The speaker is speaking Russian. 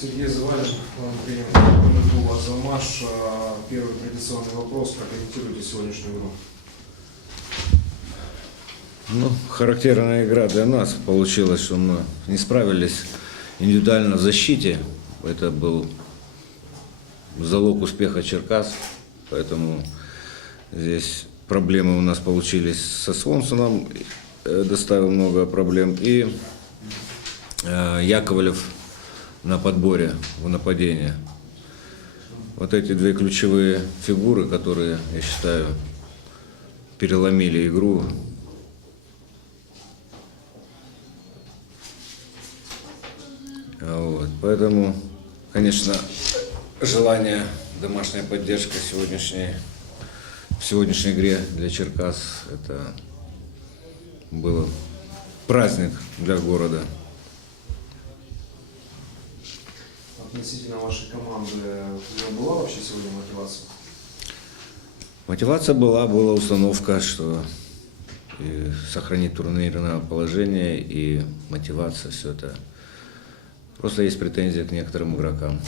Сергей Завалин, главный тренер клуба «Азамаш». А, Первый традиционный вопрос. Прокомментируйте сегодняшнюю игру. Ну, характерная игра для нас получилась, что мы не справились индивидуально в защите. Это был залог успеха Черкас, поэтому здесь проблемы у нас получились со Свонсоном, э, доставил много проблем. И э, Яковлев на подборе в нападение. Вот эти две ключевые фигуры, которые, я считаю, переломили игру, Вот, поэтому, конечно, желание, домашняя поддержка сегодняшней, в сегодняшней игре для Черкас, это был праздник для города. Относительно вашей команды, у нее была вообще сегодня мотивация? Мотивация была, была установка, что сохранить турнирное положение и мотивация, все это. Просто есть претензии к некоторым игрокам.